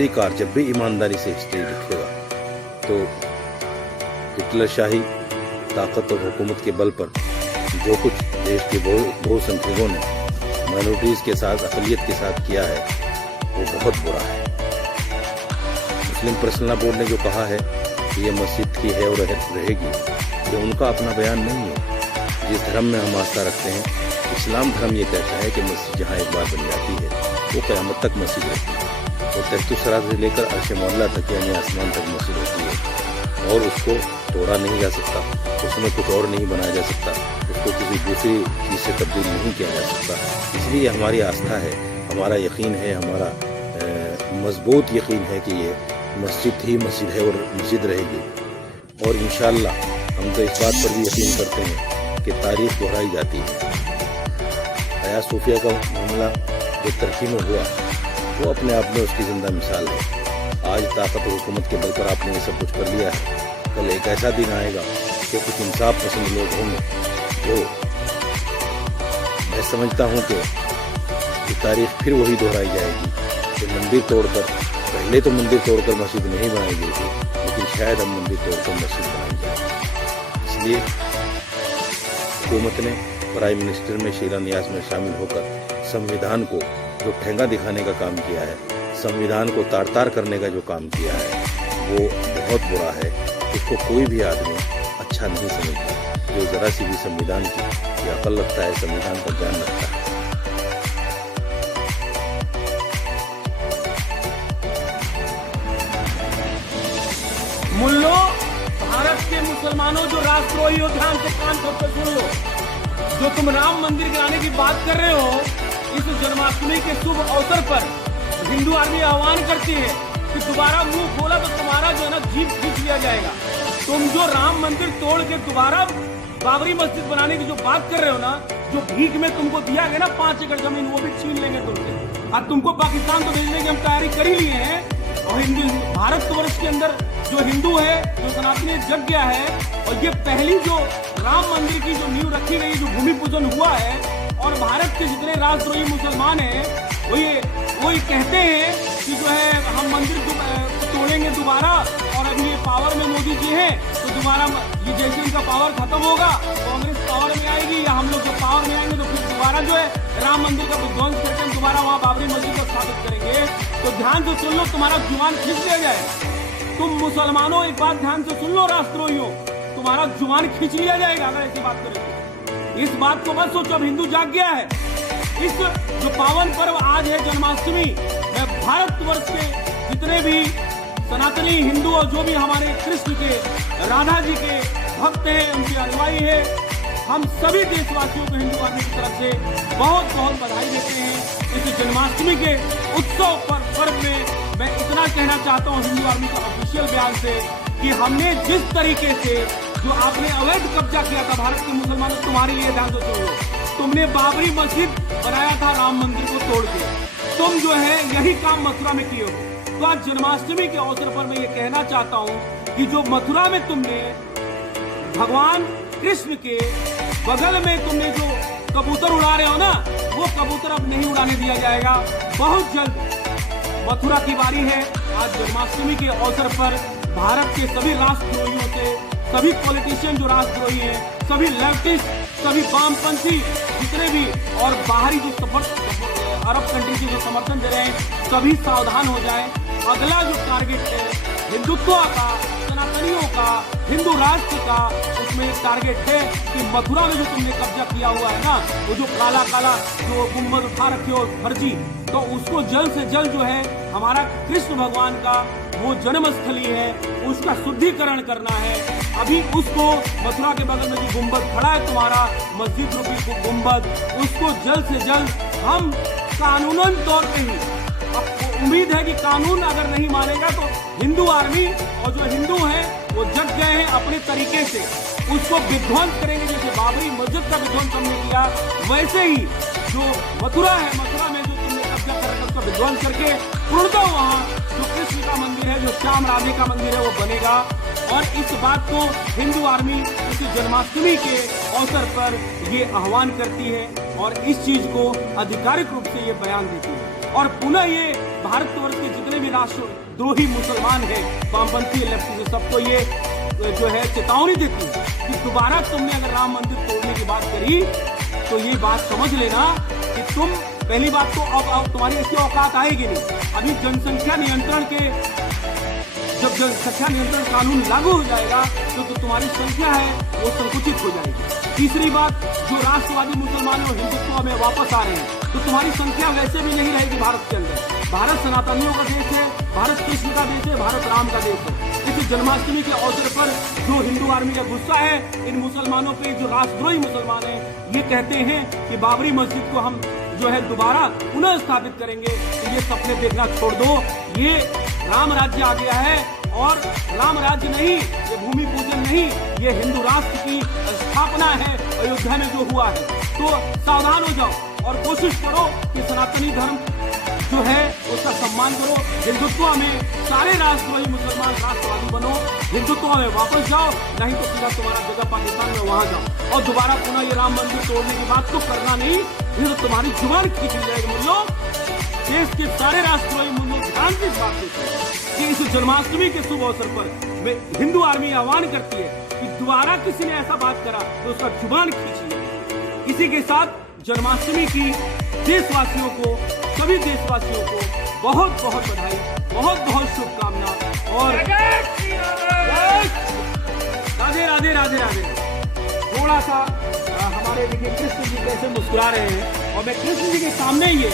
तीसरी कार जब भी ईमानदारी से हिस्ट्री लिखेगा तो हिटलर शाही ताकत और हुकूमत के बल पर जो कुछ देश के बहुसंख्यकों ने माइनॉरिटीज़ के साथ, अक़लियत के साथ किया है वो बहुत बुरा है। मुस्लिम पर्सनल बोर्ड ने जो कहा है कि ये मस्जिद की है और रहेगी, ये उनका अपना बयान नहीं है। जिस धर्म में हम आस्था रखते हैं, इस्लाम धर्म ये कहता है कि मस्जिद जहाँ एक बार बन जाती है वो क़यामत तक मस्जिद रहती है और तख्त-उस-सरात से लेकर अर्श मौला तक यानी आसमान तक मस्जिद होती है और उसको तोड़ा नहीं जा सकता, उसमें कुछ और नहीं बनाया जा सकता, उसको किसी दूसरी चीज़ से तब्दील नहीं किया जा सकता। इसलिए हमारी आस्था है, हमारा यकीन है, हमारा मजबूत यकीन है कि ये मस्जिद ही मस्जिद है और मस्जिद रहेगी। और इंशाअल्लाह हम तो इस बात पर भी यकीन करते हैं कि तारीख़ दोहराई जाती है। हया सूफिया का मामला जो तुर्की में हुआ वो अपने आप में उसकी ज़िंदा मिसाल है। आज ताकत और हुकूमत के बल पर आपने ये सब कुछ कर लिया है, कल एक ऐसा दिन आएगा कि कुछ इंसाफ पसंद लोग होंगे जो मैं समझता हूँ कि तारीख फिर वही दोहराई जाएगी कि मंदिर तोड़कर, पहले तो मंदिर तोड़कर मस्जिद नहीं बनाई गई थी, लेकिन शायद अब मंदिर तोड़कर मस्जिद बनाई जाए। इसलिए हुकूमत ने प्राइम मिनिस्टर में शिलान्यास में शामिल होकर संविधान को जो ठेंगा दिखाने का काम किया है, संविधान को तार-तार करने का जो काम किया है वो बहुत बुरा है। उसको कोई भी आदमी अच्छा नहीं समझता जो ज़रा सी भी संविधान की अकल रखता है, संविधान का ज्ञान रखता है। मुल्लो, भारत के मुसलमानों जो राष्ट्रद्रोही हो, ध्यान से कान खोल कर सुन लो। जो तुम राम मंदिर गिराने की बात कर रहे हो, इस जन्माष्टमी के शुभ अवसर पर हिंदू आर्मी आह्वान करती है कि दोबारा मुंह खोला तो तुम्हारा जो है ना जीभ खींच लिया जाएगा। तुम जो राम मंदिर तोड़ के दोबारा बाबरी मस्जिद बनाने की जो बात कर रहे हो ना, जो भीख में तुमको दिया गया ना 5 एकड़ जमीन, वो भी छीन लेंगे तुमसे। और तुमको पाकिस्तान तो भेजने की हम तैयारी कर ही लिए हैं। और हिंदू भारतवर्ष के अंदर जो हिंदू है, जो सनातनी जग गया है, और ये पहली जो राम मंदिर की जो नींव रखी गई, जो भूमि पूजन हुआ है, और भारत के जितने राष्ट्रद्रोही मुसलमान हैं वो ये कहते हैं कि जो है हम मंदिर तोड़ेंगे दोबारा, और अभी ये पावर में मोदी जी हैं तो दोबारा ये जैसे इनका पावर खत्म होगा कांग्रेस पावर में आएगी, या हम लोग जो पावर में आएंगे तो फिर दोबारा जो है राम मंदिर का विध्वंस करके हम दोबारा वहाँ बाबरी मस्जिद को स्थापित करेंगे। तो ध्यान से सुन लो, तुम्हारा जुबान खींच लिया जाए। तुम मुसलमानों एक बात ध्यान से सुन लो, राष्ट्रद्रोहियों, तुम्हारा जुबान खींच लिया जाएगा अगर ऐसी बात करें। इस बात को मत सोचो, अब हिंदू जाग गया है। इस जो पावन पर्व आज है जन्माष्टमी, मैं भारतवर्ष के जितने भी सनातनी हिंदू और जो भी हमारे कृष्ण के, राधा जी के भक्त हैं, उनके अनुयायी है, हम सभी देशवासियों को हिंदू आर्मी की तरफ से बहुत बहुत बधाई देते हैं। इस जन्माष्टमी के उत्सव पर पर्व में मैं इतना कहना चाहता हूँ हिंदू आर्मी का ऑफिशियल बयान से कि हमने जिस तरीके से जो आपने अवैध कब्जा किया था भारत के मुसलमानों, तुम्हारे लिए ध्यान से सुन लो, तुमने बाबरी मस्जिद बनाया था राम मंदिर को तोड़ के, तुम जो है यही काम मथुरा में किए हो। तो आज जन्माष्टमी के अवसर पर मैं ये कहना चाहता हूँ कि जो मथुरा में तुमने भगवान कृष्ण के बगल में तुमने जो कबूतर उड़ा रहे हो ना, वो कबूतर अब नहीं उड़ाने दिया जाएगा। बहुत जल्द मथुरा की बारी है। आज जन्माष्टमी के अवसर पर भारत के सभी राष्ट्रद्रोहियों से, सभी पॉलिटिशियन जो राष्ट्रद्रोही हैं, सभी लेफ्टिस्ट, सभी वामपंथी जितने भी और बाहरी जो अरब कंट्री के जो समर्थन दे रहे हैं, सभी सावधान हो जाएं। अगला जो टारगेट है हिंदुत्व का, सनातनियों का, हिंदू राष्ट्र का, उसमें एक टारगेट है कि मथुरा में जो तुमने कब्जा किया हुआ है ना, वो जो काला काला जो गुम्बद उठा रखे हो फर्जी, तो उसको जल्द से जल्द जो है हमारा कृष्ण भगवान का वो जन्मस्थली है, उसका शुद्धिकरण करना है। अभी उसको मथुरा के बगल में जो गुम्बद खड़ा है तुम्हारा मस्जिद रूपी गुम्बद, उसको जल्द से जल्द हम कानूनन तौर पे ही, अब उम्मीद है कि कानून अगर नहीं मानेगा तो हिंदू आर्मी और जो हिंदू हैं वो जग गए हैं अपने तरीके से, उसको विध्वंस करेंगे। जैसे बाबरी मस्जिद का विध्वंस हमने किया, वैसे ही जो मथुरा है, मथुरा में जो तुमने कब्जा कर उसका विध्वंस करके पूर्णतः वहाँ जो कृष्ण का मंदिर है, जो श्याम राधे का मंदिर है, वो बनेगा। और इस बात को हिंदू आर्मी इस जन्माष्टमी के अवसर पर ये आह्वान करती है और इस चीज को आधिकारिक रूप से ये बयान देती है और पुनः ये भारतवर्ष के जितने भी राष्ट्रद्रोही मुसलमान हैं, वामपंथी लेफ्टिस्ट, सबको ये जो है चेतावनी देती है कि दोबारा तुमने अगर राम मंदिर तोड़ने की बात करी तो ये बात समझ लेना कि तुम पहली बात तो अब तुम्हारी ऐसी औकात आएगी नहीं। अभी जनसंख्या नियंत्रण के जब जनसंख्या नियंत्रण कानून लागू हो जाएगा तो तुम्हारी संख्या है वो संकुचित हो जाएगी। तीसरी बात, जो राष्ट्रवादी मुसलमान और हिंदुत्व में वापस आ रहे हैं तो तुम्हारी संख्या वैसे भी नहीं रहेगी भारत के अंदर। भारत सनातनियों का देश है, भारत कृष्ण का देश है, भारत राम का देश है। इस जन्माष्टमी के अवसर पर जो हिंदू आर्मी का गुस्सा है इन मुसलमानों पे, जो राष्ट्रद्रोही मुसलमान हैं, ये कहते हैं कि बाबरी मस्जिद को हम जो है दोबारा पुनः स्थापित करेंगे, तो ये सपने देखना छोड़ दो। ये राम राज्य आ गया है और राम राज्य नहीं, ये भूमि पूजन नहीं, ये हिंदू राष्ट्र की स्थापना है अयोध्या में जो हुआ है। तो सावधान हो जाओ और कोशिश करो कि सनातनी धर्म जो है उसका सम्मान करो। हिंदुत्व में सारे राष्ट्रवादी मुसलमान राष्ट्रवादी बनो, हिंदुत्व में वापस जाओ, नहीं तो सीधा तुम्हारा जगह पाकिस्तान में वहां जाओ और दोबारा पुनः ये राम मंदिर तोड़ने की बात तो करना नहीं, फिर तो तुम्हारी जुबान खींच जाएगी। मुल्लो, देश के सारे राष्ट्रवादी मुल्लों ध्यान से इस बात को कि इस जन्माष्टमी के शुभ अवसर पर हिंदू आर्मी आह्वान करती है कि दोबारा किसी ने ऐसा बात करा तो उसका जुबान खींचिए। इसी के साथ जन्माष्टमी की देशवासियों को, सभी देशवासियों को बहुत बहुत बधाई, बहुत बहुत शुभकामना और राधे राधे राधे राधे। थोड़ा सा हमारे देखिए कृष्ण जी कैसे मुस्कुरा रहे हैं और मैं कृष्ण जी के सामने ये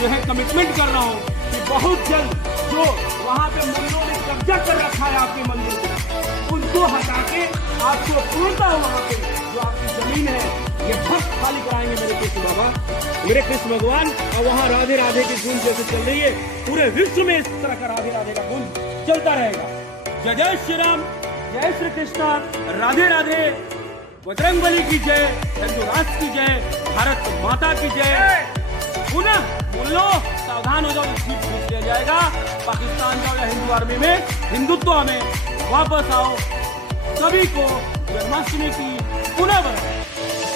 जो है कमिटमेंट कर रहा हूँ कि बहुत जल्द जो वहाँ पे मुल्लों ने कब्जा कर रखा है आपके मंदिर को, उनको हटा के आपको पूर्णतः वहाँ पे जो आपकी जमीन है ये भक्त खाली कराएंगे मेरे कृष्ण बाबा, मेरे कृष्ण भगवान। और वहाँ राधे राधे की गूंज जैसे चल रही है, पूरे विश्व में इस तरह का राधे राधे का गूंज चलता रहेगा। जय जय श्री राम, जय श्री कृष्ण, राधे राधे, बजरंगबली की जय, हिंदू राष्ट्र की जय, भारत माता की जय। पुनः बोलो, सावधान हो जाओ, जीप खींच लिया जाएगा। पाकिस्तान जाओ या हिंदू आर्मी में, हिंदुत्व में वापस आओ। सभी को जन्माष्टमी की पुनः बधाई,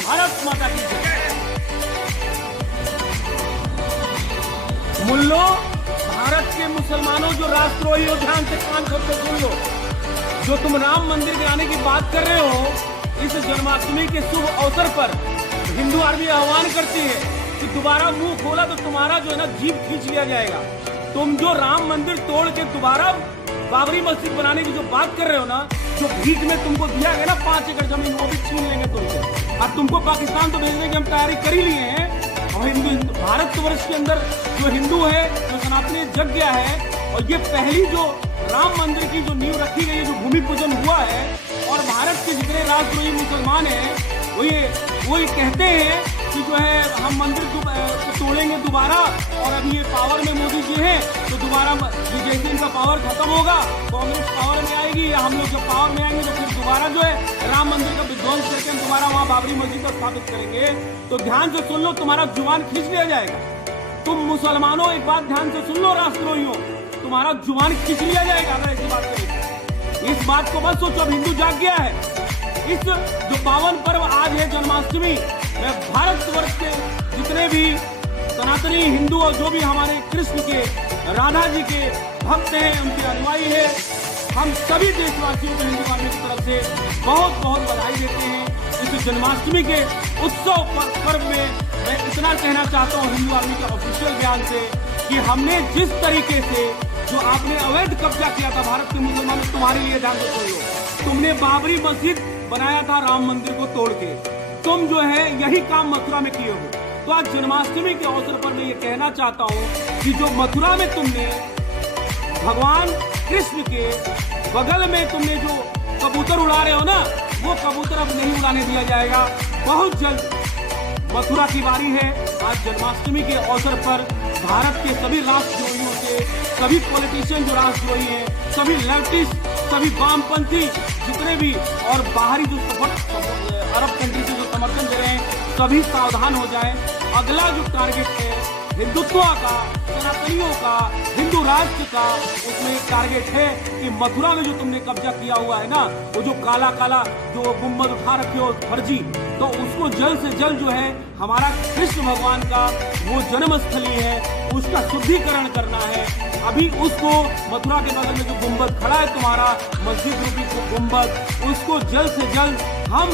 भारत माता की जय। मुल्लो, भारत के मुसलमानों जो राष्ट्रद्रोही हो, ध्यान से कान खोल कर सुन लो। जो तुम राम मंदिर गिराने की बात कर रहे हो, इस जन्माष्टमी के शुभ अवसर पर हिंदू आर्मी आह्वान करती है कि दोबारा मुंह खोला तो तुम्हारा जो है ना जीभ खींच लिया जाएगा। तुम जो राम मंदिर तोड़ के दोबारा बाबरी मस्जिद बनाने की जो बात कर रहे हो ना, जो भीख में तुमको दिया गया ना 5 एकड़ जमीन, वो भी छीन लेंगे तुमसे। अब तुमको पाकिस्तान तो भेजने की हम तैयारी कर ही लिए हैं। और हिंदू भारतवर्ष के अंदर जो हिंदू है, जो सनातनी जग गया है, और ये पहली जो राम मंदिर की जो नींव रखी गई है, जो भूमि पूजन हुआ है, और भारत के जितने राष्ट्रद्रोही मुसलमान हैं वो ये कहते हैं कि जो है हम मंदिर तोड़ेंगे दोबारा, और अभी ये पावर में मोदी जी हैं तो दोबारा ये जैसे इनका पावर खत्म होगा, कांग्रेस पावर में आएगी या हम लोग जब पावर में आएंगे तो फिर दोबारा जो है राम मंदिर का विध्वंस करके हम दोबारा वहाँ बाबरी मस्जिद को स्थापित करेंगे। तो ध्यान से सुन लो, तुम्हारा जुबान खींच लिया जाएगा। तुम मुसलमानों एक बात ध्यान से सुन लो, राष्ट्रद्रोहियों, तुम्हारा जुबान खींच लिया जाएगा अगर ऐसी बात करेगी। इस बात को मत सोचो, अब हिंदू जाग गया है। इस जो पावन पर्व आज है जन्माष्टमी, मैं भारतवर्ष के जितने भी सनातनी हिंदू और जो भी हमारे कृष्ण के, राधा जी के भक्त हैं, उनके अनुयायी है, हम सभी देशवासियों को हिंदू आर्मी की तरफ से बहुत बहुत बधाई देते हैं। इस जन्माष्टमी के उत्सव पर्व में मैं इतना कहना चाहता हूँ हिंदू आर्मी के ऑफिशियल बयान से कि हमने जिस तरीके से जो आपने अवैध कब्जा किया था भारत के मुसलमानों, तुम्हारे लिए ध्यान से सुन लो, तुमने बाबरी मस्जिद बनाया था राम मंदिर को तोड़ के, तुम जो है यही काम मथुरा में किए हो। तो आज जन्माष्टमी के अवसर पर मैं ये कहना चाहता हूँ कि जो मथुरा में तुमने भगवान कृष्ण के बगल में तुमने जो कबूतर उड़ा रहे हो ना, वो कबूतर अब नहीं उड़ाने दिया जाएगा। बहुत जल्द मथुरा की बारी है। आज जन्माष्टमी के अवसर पर भारत के सभी राष्ट्रद्रोहियों से, सभी पॉलिटिशियन जो राष्ट्रद्रोही हैं, सभी लेफ्टिस्ट, सभी वामपंथी जितने भी और बाहरी जो अरब कंट्री से जो समर्थन दे रहे हैं, सभी सावधान हो जाएं। अगला जो टारगेट है हिंदुत्व का, सनातनियों का, हिंदू राष्ट्र का, उसमें एक टारगेट है कि मथुरा में जो तुमने कब्जा किया हुआ है ना, वो जो काला काला जो गुम्बद उठा रखे हो फर्जी, तो उसको जल्द से जल्द जो है हमारा कृष्ण भगवान का वो जन्मस्थली है उसका शुद्धिकरण करना है। अभी उसको मथुरा के बगल में जो गुंबद खड़ा है तुम्हारा मस्जिद रूपी गुंबद, उसको जल्द से जल्द हम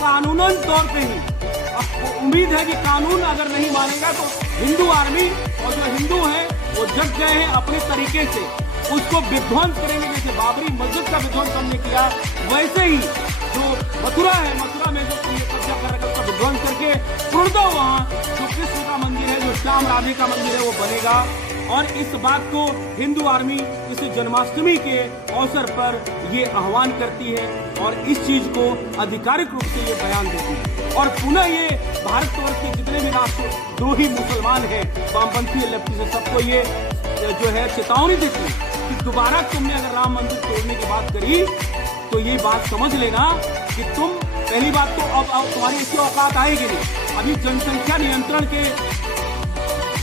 कानूनन तौर पे ही, उम्मीद है कि कानून अगर नहीं मानेगा तो हिंदू आर्मी और जो हिंदू हैं वो जग गए हैं अपने तरीके से उसको विध्वंस करेंगे। जैसे बाबरी मस्जिद का विध्वंस हमने किया वैसे ही जो मथुरा है, मथुरा में जो कब्जा कर रखा उसका विध्वंस करके पूर्णतः वहाँ जो कृष्ण का मंदिर है, जो श्याम राधे का मंदिर है वो बनेगा। और इस बात को हिंदू आर्मी इस जन्माष्टमी के अवसर पर ये आह्वान करती है और इस चीज को आधिकारिक रूप से ये बयान देती है। और पुनः ये भारतवर्ष के जितने भी राष्ट्रद्रोही मुसलमान हैं, वामपंथी लेफ्टी से सबको ये जो है चेतावनी देती है कि दोबारा तुमने अगर राम मंदिर तोड़ने की बात करी तो ये बात समझ लेना कि तुम पहली बात तो अब तुम्हारी इसकी औकात आएगी नहीं। अभी जनसंख्या नियंत्रण के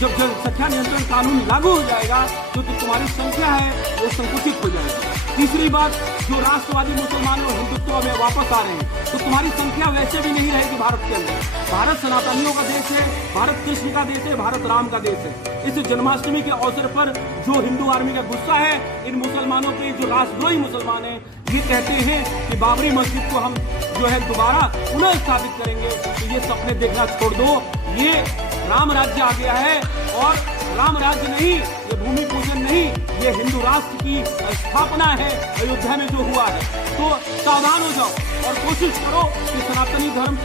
जब जनसंख्या नियंत्रण कानून लागू हो जाएगा तो तुम्हारी संख्या है वो संकुचित हो जाएगी। तीसरी बात, जो राष्ट्रवादी मुसलमान और हिंदुत्व में वापस आ रहे हैं तो तुम्हारी संख्या वैसे भी नहीं रहेगी भारत के अंदर। भारत सनातनियों का देश है, भारत कृष्ण का देश है, भारत राम का देश है। इस जन्माष्टमी के अवसर पर जो हिंदू आर्मी का गुस्सा है इन मुसलमानों के, जो राष्ट्रद्रोही मुसलमान है, ये कहते हैं कि बाबरी मस्जिद को हम जो है दोबारा पुनः स्थापित करेंगे, तो ये सपने देखना छोड़ दो। ये राम राज्य आ गया है और राम राज्य नहीं, ये भूमि पूजन नहीं, ये हिंदू राष्ट्र की स्थापना है अयोध्या में जो हुआ है। तो सावधान हो जाओ और कोशिश करो कि सनातनी धर्म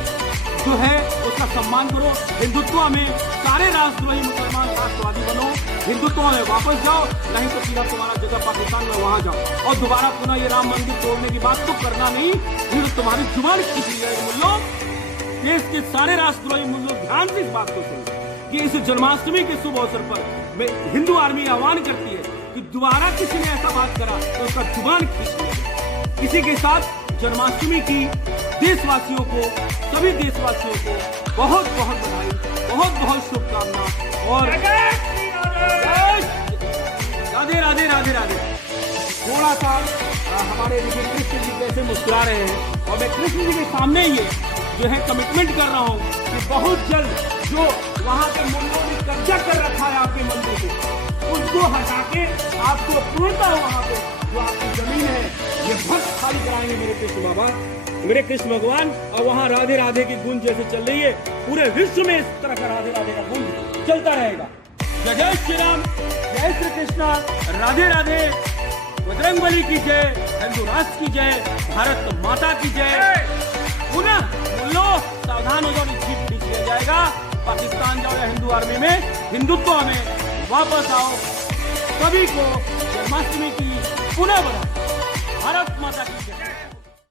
जो है उसका सम्मान करो। हिंदुत्व में सारे राष्ट्रद्रोही मुसलमान राष्ट्रवादी बनो, हिंदुत्व में वापस जाओ, नहीं तो सीधा तुम्हारा जगह पाकिस्तान में वहां जाओ और दोबारा पुनः ये राम मंदिर तोड़ने की बात तो करना नहीं, फिर तुम्हारी जुबान खींच ली जाएगी। मुल्लों, देश के सारे राष्ट्रद्रोही मुल्लों ध्यान से इस बात को सुनो कि इस जन्माष्टमी के शुभ अवसर पर हिंदू आर्मी आह्वान करती है कि दोबारा किसी ने ऐसा बात करा तो उसका जुबान खींच लिया। इसी के साथ जन्माष्टमी की देशवासियों को, सभी देशवासियों को बहुत बहुत बधाई, बहुत बहुत शुभकामना और राधे राधे राधे राधे। थोड़ा सा हमारे कृष्ण जी कैसे मुस्कुरा रहे हैं और मैं कृष्ण जी के सामने ये जो है कमिटमेंट कर रहा हूँ कि बहुत जल्द जो वहाँ के मुल्लों ने कब्जा कर रखा है आपके मंदिर को, उसको हटा के आपको पूर्णतः वहाँ पे जो आपकी जमीन है ये भक्त खाली कराएंगे मेरे कृष्ण बाबा, मेरे कृष्ण भगवान। और वहाँ राधे राधे की गूंज जैसे चल रही है पूरे विश्व में इस तरह का राधे राधे का गूंज चलता रहेगा। जय जय श्री राम, जय श्री कृष्णा, राधे राधे, बजरंगबली की जय, हिंदू राष्ट्र की जय, भारत माता की जय। पुनः मुल्लो सावधान हो जाओ, जीप खींच लिया जाएगा। पाकिस्तान जाओ या हिंदू आर्मी में, हिंदुत्व में वापस आओ। सभी को जन्माष्टमी की पुनः बधाई। भारत माता की जय।